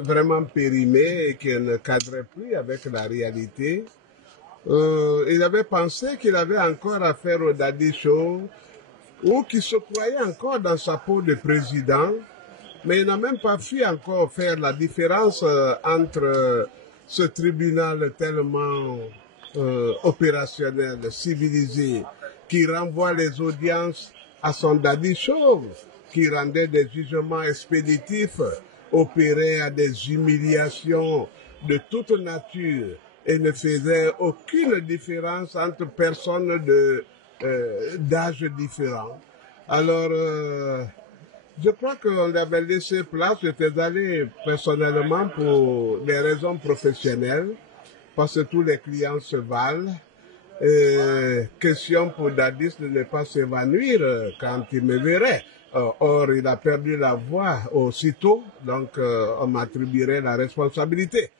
vraiment périmé et qui ne cadrait plus avec la réalité. Il avait pensé qu'il avait encore affaire au Daddy Show ou qu'il se croyait encore dans sa peau de président, mais il n'a même pas pu encore faire la différence entre ce tribunal tellement opérationnel, civilisé, qui renvoie les audiences à son Daddy Show, qui rendait des jugements expéditifs, opérait à des humiliations de toute nature et ne faisait aucune différence entre personnes d'âge différents. Alors, je crois qu'on avait laissé place. J'étais allé personnellement pour des raisons professionnelles, parce que tous les clients se valent. Question pour Dadis de ne pas s'évanouir quand il me verrait. Or, il a perdu la voix aussitôt, donc on m'attribuerait la responsabilité.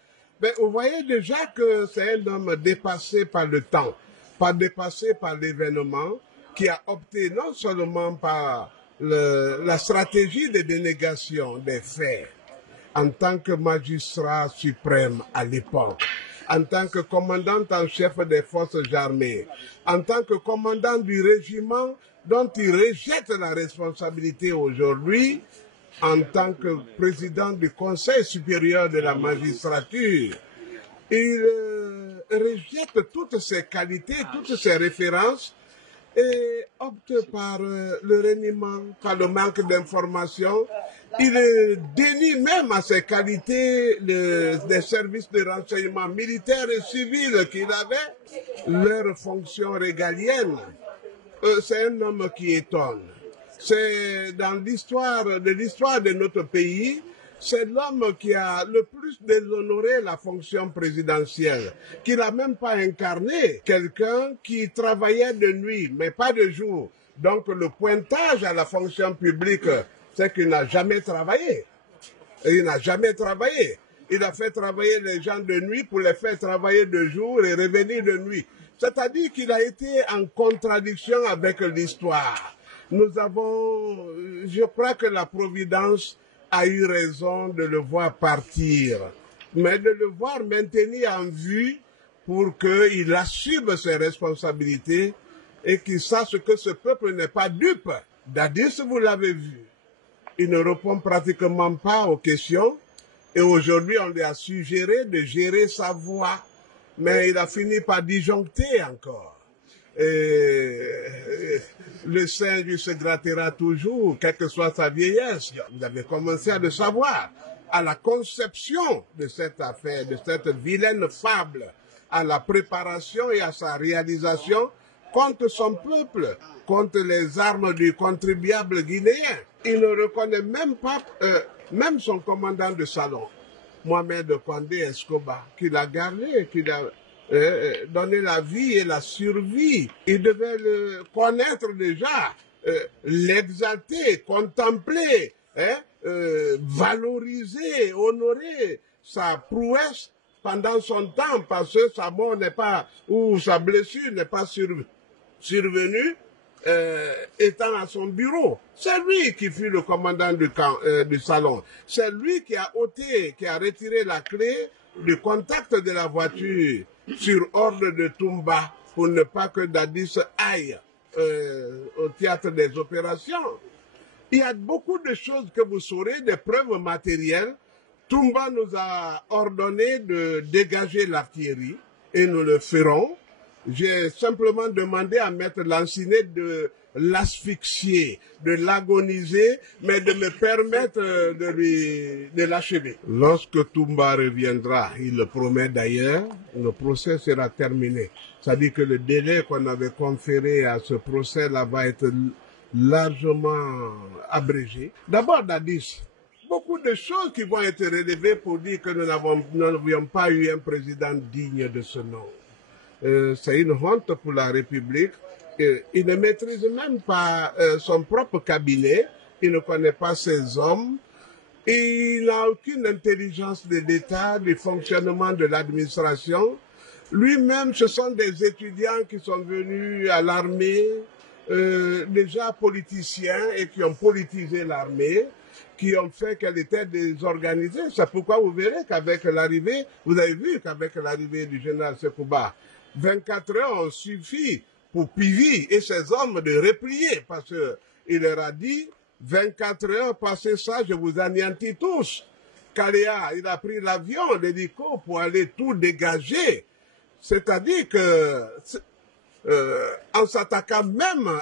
Mais vous voyez déjà que c'est un homme dépassé par le temps, pas dépassé par l'événement, qui a opté non seulement par la stratégie de dénégation des faits en tant que magistrat suprême à l'époque, en tant que commandant en chef des forces armées, en tant que commandant du régiment dont il rejette la responsabilité aujourd'hui, en tant que président du Conseil supérieur de la magistrature. Il rejette toutes ses qualités, toutes ses références et opte par le reniement, par le manque d'information. Il dénie même à ses qualités des services de renseignement militaires et civils qu'il avait, leurs fonctions régaliennes. C'est un homme qui étonne. C'est dans l'histoire de notre pays, c'est l'homme qui a le plus déshonoré la fonction présidentielle, qui n'a même pas incarné quelqu'un qui travaillait de nuit, mais pas de jour. Donc le pointage à la fonction publique, c'est qu'il n'a jamais travaillé. Et il n'a jamais travaillé. Il a fait travailler les gens de nuit pour les faire travailler de jour et revenir de nuit. C'est-à-dire qu'il a été en contradiction avec l'histoire. Nous avons, je crois que la Providence a eu raison de le voir partir, mais de le voir maintenir en vue pour qu'il assume ses responsabilités et qu'il sache que ce peuple n'est pas dupe. Dadis, vous l'avez vu, il ne répond pratiquement pas aux questions et aujourd'hui on lui a suggéré de gérer sa voix, mais il a fini par disjoncter encore. Le singe se grattera toujours, quelle que soit sa vieillesse. Vous avez commencé à le savoir. À la conception de cette affaire, de cette vilaine fable, à la préparation et à sa réalisation contre son peuple, contre les armes du contribuable guinéen. Il ne reconnaît même pas, même son commandant de salon, Mohamed Kondé Escobar, qu'il a gardé, qu'il a donner la vie et la survie. Il devait le connaître déjà, l'exalter, contempler, valoriser, honorer sa prouesse pendant son temps, parce que sa mort n'est pas, ou sa blessure n'est pas survenue, étant à son bureau. C'est lui qui fut le commandant du salon. C'est lui qui a ôté, qui a retiré la clé du contact de la voiture sur ordre de Toumba pour ne pas que Dadis aille au théâtre des opérations. Il y a beaucoup de choses que vous saurez, des preuves matérielles. Toumba nous a ordonné de dégager l'artillerie et nous le ferons. J'ai simplement demandé à Maître Lancinet de l'asphyxier, de l'agoniser, mais de me permettre de l'achever. Lorsque Toumba reviendra, il le promet d'ailleurs, le procès sera terminé. C'est-à-dire que le délai qu'on avait conféré à ce procès-là va être largement abrégé. D'abord, Dadis, beaucoup de choses qui vont être relevées pour dire que nous n'avions pas eu un président digne de ce nom. C'est une honte pour la République. Il ne maîtrise même pas son propre cabinet, il ne connaît pas ses hommes, il n'a aucune intelligence de l'État, du fonctionnement de l'administration. Lui-même, ce sont des étudiants qui sont venus à l'armée, déjà politiciens et qui ont politisé l'armée, qui ont fait qu'elle était désorganisée. C'est pourquoi vous verrez qu'avec l'arrivée, vous avez vu qu'avec l'arrivée du général Sekouba, 24 heures ont suffi pour Pivi et ses hommes de replier, parce qu'il leur a dit, 24 heures, passez ça, je vous anéantis tous. Kalea, il a pris l'avion, l'hélico, pour aller tout dégager. C'est-à-dire que, en s'attaquant même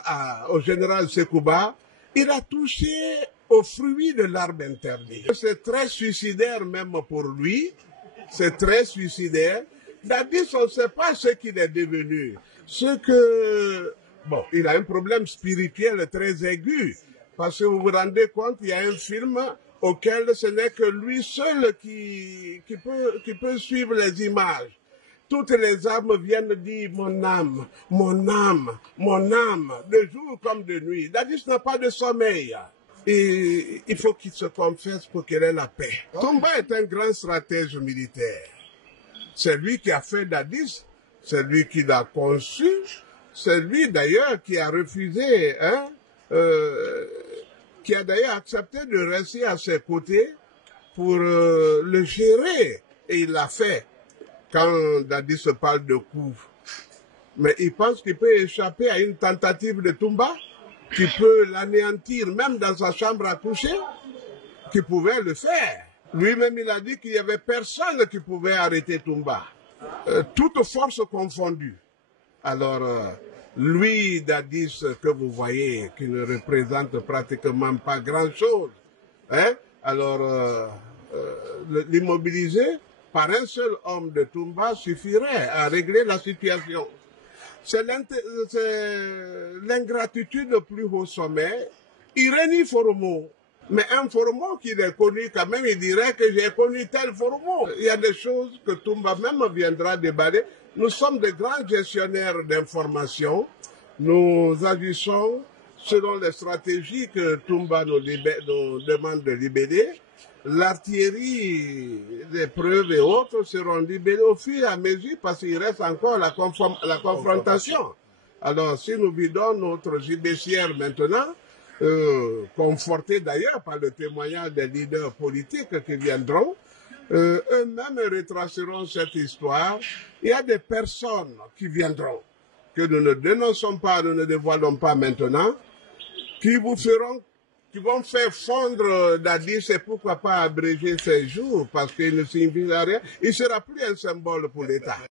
au général Sekouba, il a touché au fruit de l'arbre interdit. C'est très suicidaire même pour lui, c'est très suicidaire. Dadis, on ne sait pas ce qu'il est devenu. Bon, il a un problème spirituel très aigu, parce que vous vous rendez compte, il y a un film auquel ce n'est que lui seul qui peut suivre les images. Toutes les âmes viennent dire mon âme, mon âme, mon âme, de jour comme de nuit. Dadis n'a pas de sommeil. Et il faut qu'il se confesse pour qu'il ait la paix. Toumba est un grand stratège militaire. C'est lui qui a fait Dadis, c'est lui qui l'a conçu, c'est lui d'ailleurs qui a refusé, qui a d'ailleurs accepté de rester à ses côtés pour le gérer. Et il l'a fait. Quand Dadis se parle de coups, mais il pense qu'il peut échapper à une tentative de Toumba, qui peut l'anéantir même dans sa chambre à coucher, qui pouvait le faire. Lui-même, il a dit qu'il n'y avait personne qui pouvait arrêter Toumba, toutes forces confondues. Alors, lui, Dadis, que vous voyez, qui ne représente pratiquement pas grand-chose, hein? Alors, l'immobiliser par un seul homme de Toumba suffirait à régler la situation. C'est l'ingratitude au plus haut sommet. Il renie Foromo. Mais un Foromo qu'il est connu quand même, il dirait que j'ai connu tel Foromo. Il y a des choses que Toumba même viendra déballer. Nous sommes des grands gestionnaires d'informations. Nous agissons selon les stratégies que Toumba nous demande de libérer. L'artillerie, les preuves et autres seront libérées au fur et à mesure parce qu'il reste encore la confrontation. Alors, si nous vidons notre judiciaire maintenant, confortés d'ailleurs par le témoignage des leaders politiques qui viendront, eux-mêmes retraceront cette histoire. Il y a des personnes qui viendront, que nous ne dénonçons pas, nous ne dévoilons pas maintenant, qui vont faire fondre Dadis et pourquoi pas abréger ses jours, parce qu'il ne signifie rien. Il ne sera plus un symbole pour l'État.